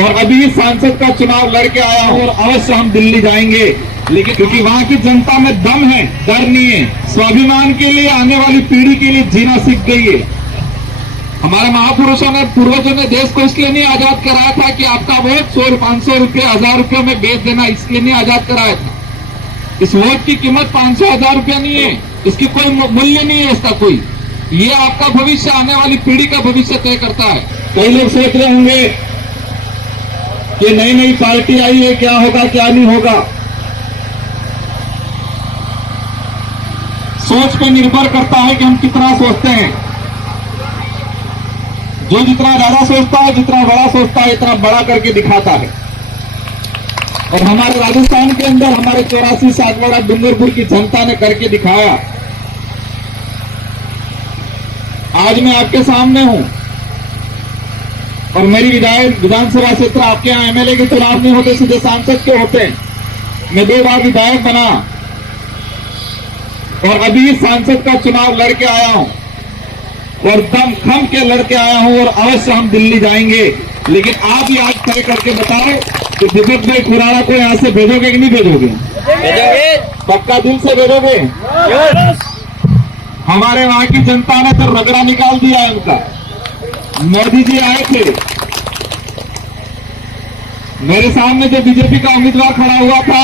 और अभी सांसद का चुनाव लड़के आया हूं और अवश्य हम दिल्ली जाएंगे, लेकिन क्योंकि वहां की जनता में दम है, डर नहीं है। स्वाभिमान के लिए, आने वाली पीढ़ी के लिए जीना सीख गई है। हमारे महापुरुषों ने, पूर्वजों ने देश को इसलिए नहीं आजाद कराया था कि आपका वोट 100, 500 रुपये, 1000 रुपये में बेच देना, इसलिए नहीं आजाद कराया था। इस वोट की कीमत 500, 1000 रुपया नहीं है, इसकी कोई मूल्य नहीं है इसका कोई। ये आपका भविष्य, आने वाली पीढ़ी का भविष्य तय करता है। कई लोग सोच रहे होंगे कि नई नई पार्टी आई है, क्या होगा क्या नहीं होगा। सोच पे निर्भर करता है कि हम कितना सोचते हैं। जो जितना ज्यादा सोचता है, जितना बड़ा सोचता है, इतना बड़ा करके दिखाता है। और हमारे राजस्थान के अंदर हमारे 84 सातवाड़ा डूंगरपुर की जनता ने करके दिखाया। आज मैं आपके सामने हूं और मेरी विधानसभा क्षेत्र, आपके यहां एमएलए के चुनाव नहीं होते, सीधे सांसद के होते हैं। मैं 2 बार विधायक बना और अभी सांसद का चुनाव लड़के आया हूं और दम खम के लड़के आया हूं और अवश्य हम दिल्ली जाएंगे। लेकिन आप ही आज तय करके बताएं कि दिलीप भाई खुराना को यहां से भेजोगे कि नहीं भेजोगे? पक्का दिल से भेजोगे? हमारे वहां की जनता ने तो रगड़ा निकाल दिया है उनका। मोदी जी आए थे, मेरे सामने जो बीजेपी का उम्मीदवार खड़ा हुआ था,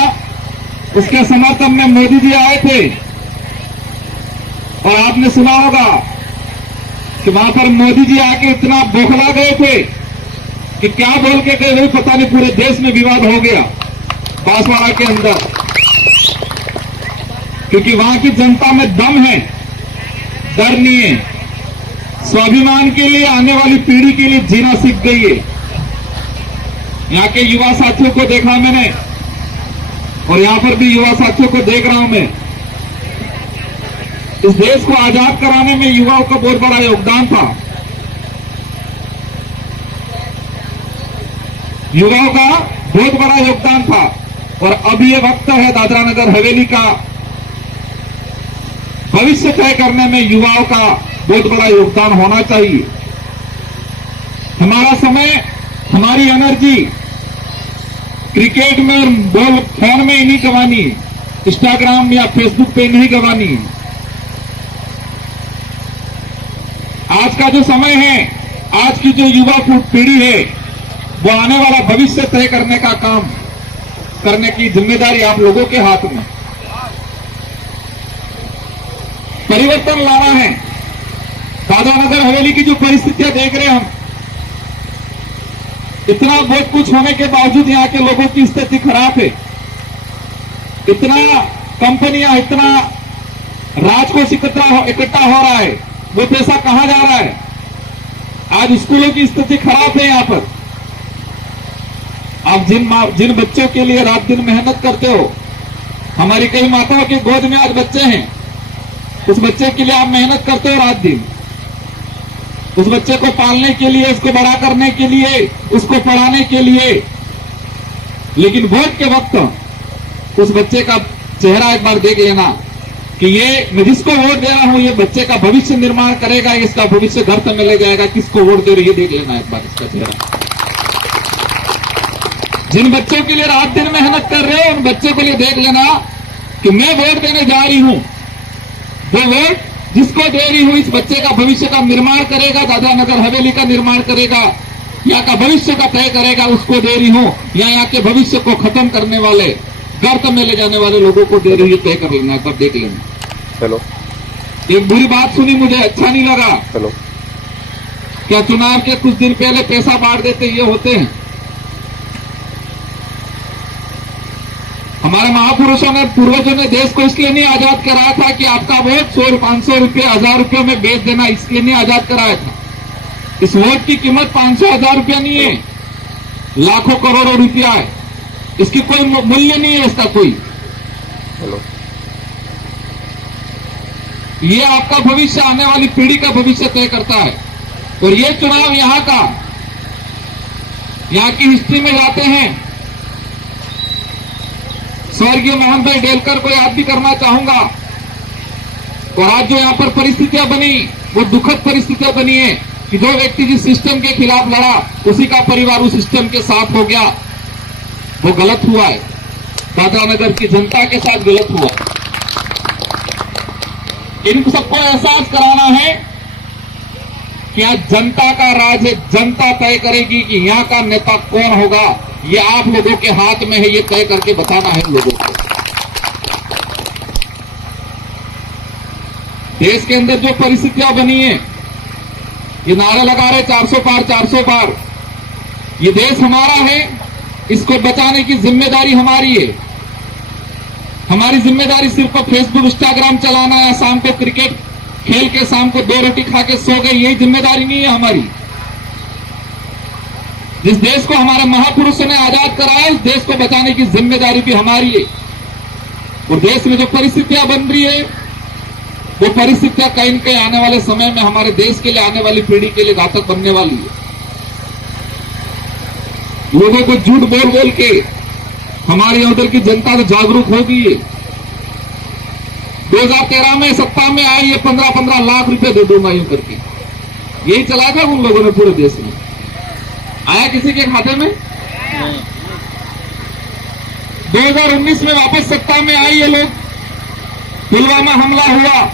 उसके समर्थन में मोदी जी आए थे। और आपने सुना होगा कि वहां पर मोदी जी आके इतना बौखला गए थे कि क्या बोल के गए वही पता नहीं, पूरे देश में विवाद हो गया बांसवाड़ा के अंदर। क्योंकि वहां की जनता में दम है, डर नहीं है। स्वाभिमान के लिए, आने वाली पीढ़ी के लिए जीना सीख गई है। यहां के युवा साथियों को देखा मैंने और यहां पर भी युवा साथियों को देख रहा हूं मैं। इस देश को आजाद कराने में युवाओं का बहुत बड़ा योगदान था। युवाओं का बहुत बड़ा योगदान था और अब ये वक्त है दादरा नगर हवेली का भविष्य तय करने में युवाओं का बहुत बड़ा योगदान होना चाहिए। हमारा समय, हमारी एनर्जी क्रिकेट में और बॉल फोन में ही नहीं गंवानी है, इंस्टाग्राम या फेसबुक पे नहीं गंवानी है। आज का जो समय है, आज की जो युवा पीढ़ी है, वो आने वाला भविष्य तय करने का काम करने की जिम्मेदारी आप लोगों के हाथ में। परिवर्तन लाना है। दादरा नगर हवेली की जो परिस्थितियां देख रहे हैं हम, इतना बहुत कुछ होने के बावजूद यहां के लोगों की स्थिति खराब है। इतना कंपनियां, इतना राजकोष इकट्ठा हो रहा है, वो पैसा कहां जा रहा है? आज स्कूलों की स्थिति खराब है। यहां पर आप जिन बच्चों के लिए रात दिन मेहनत करते हो, हमारी कई माताओं के गोद में आज बच्चे हैं, उस बच्चे के लिए आप मेहनत करते हो रात दिन, उस बच्चे को पालने के लिए, उसको बड़ा करने के लिए, उसको पढ़ाने के लिए। लेकिन वोट के वक्त उस बच्चे का चेहरा एक बार देख लेना कि ये मैं जिसको वोट दे रहा हूं, ये बच्चे का भविष्य निर्माण करेगा, इसका भविष्य घर तक मिल जाएगा। किसको वोट दे रही है देख लेना एक बार इसका चेहरा। जिन बच्चों के लिए रात दिन मेहनत कर रहे हो, उन बच्चों के लिए देख लेना कि मैं वोट देने जा रही हूं। वो वोट जिसको दे रही हूं, इस बच्चे का भविष्य का निर्माण करेगा, दादरा नगर हवेली का निर्माण करेगा, यहाँ का भविष्य का तय करेगा, उसको दे रही हूं। या यहाँ के भविष्य को खत्म करने वाले, गर्त में ले जाने वाले लोगों को दे रही है, तय कर लेना, तब देख लेना। चलो, एक बुरी बात सुनी, मुझे अच्छा नहीं लगा। चलो, क्या चुनाव के कुछ दिन पहले पैसा बांट देते ये होते हैं? हमारे महापुरुषों ने, पूर्वजों ने देश को इसलिए नहीं आजाद कराया था कि आपका वोट 100, 500 रुपये, 1000 रुपये में बेच देना, इसलिए नहीं आजाद कराया था। इस वोट की कीमत 500, 1000 रुपया नहीं है, लाखों करोड़ों रुपया है। इसकी कोई मूल्य नहीं है इसका कोई। चलो, ये आपका भविष्य, आने वाली पीढ़ी का भविष्य तय करता है। और ये चुनाव यहां का, यहां की हिस्ट्री में जाते हैं। स्वर्गीय मोहन भाई डेलकर को याद भी करना चाहूंगा। और आज जो यहां पर परिस्थितियां बनी, वो दुखद परिस्थितियां बनी है। कि जो व्यक्ति जिस सिस्टम के खिलाफ लड़ा उसी का परिवार उस सिस्टम के साथ हो गया, वो गलत हुआ है। दादरा नगर की जनता के साथ गलत हुआ। इन सबको एहसास कराना है कि आज जनता का राज है, जनता तय करेगी कि यहां का नेता कौन होगा। ये आप लोगों के हाथ में है, ये तय करके बताना है लोगों को। देश के अंदर जो परिस्थितियां बनी है, ये नारा लगा रहे 400 पार 400 पार। ये देश हमारा है, इसको बचाने की जिम्मेदारी हमारी है। हमारी जिम्मेदारी सिर्फ फेसबुक इंस्टाग्राम चलाना या शाम को क्रिकेट खेल के शाम को 2 रोटी खा के सो गए, यही जिम्मेदारी नहीं है हमारी। जिस देश को हमारे महापुरुषों ने आजाद कराया, इस देश को बचाने की जिम्मेदारी भी हमारी है। और देश में जो परिस्थितियां बन रही है, वो परिस्थितियां कहीं न कहीं आने वाले समय में हमारे देश के लिए, आने वाली पीढ़ी के लिए घातक बनने वाली है। लोगों को झूठ बोल बोल के हमारी उधर की जनता तो जागरूक हो गई है। 2013 में सत्ता में आई है, 15-15 लाख रुपए दे दूंगा यूं करके, यही चलाया था उन लोगों ने पूरे देश में। आया किसी के खाते में? 2019 में वापस सत्ता में आई है लोग, पुलवामा हमला हुआ।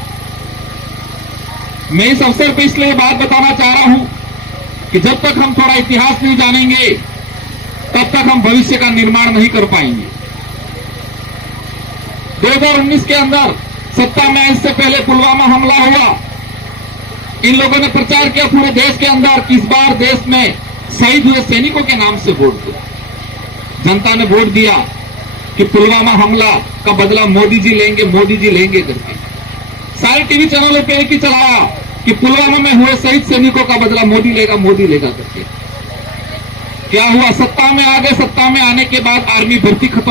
मैं इस अवसर पर इसलिए बात बताना चाह रहा हूं कि जब तक हम थोड़ा इतिहास नहीं जानेंगे, तब तक हम भविष्य का निर्माण नहीं कर पाएंगे। 2019 के अंदर सत्ता में आने से पहले पुलवामा हमला हुआ। इन लोगों ने प्रचार किया पूरे देश के अंदर कि इस बार देश में शहीद हुए सैनिकों के नाम से वोट दो। जनता ने वोट दिया कि पुलवामा हमला का बदला मोदी जी लेंगे, मोदी जी लेंगे करके। सारे टीवी चैनलों पे एक ही चलाया कि पुलवामा में हुए शहीद सैनिकों का बदला मोदी लेगा, मोदी लेगा करके। क्या हुआ? सत्ता में आ गए। सत्ता में आने के बाद आर्मी भर्ती खत्म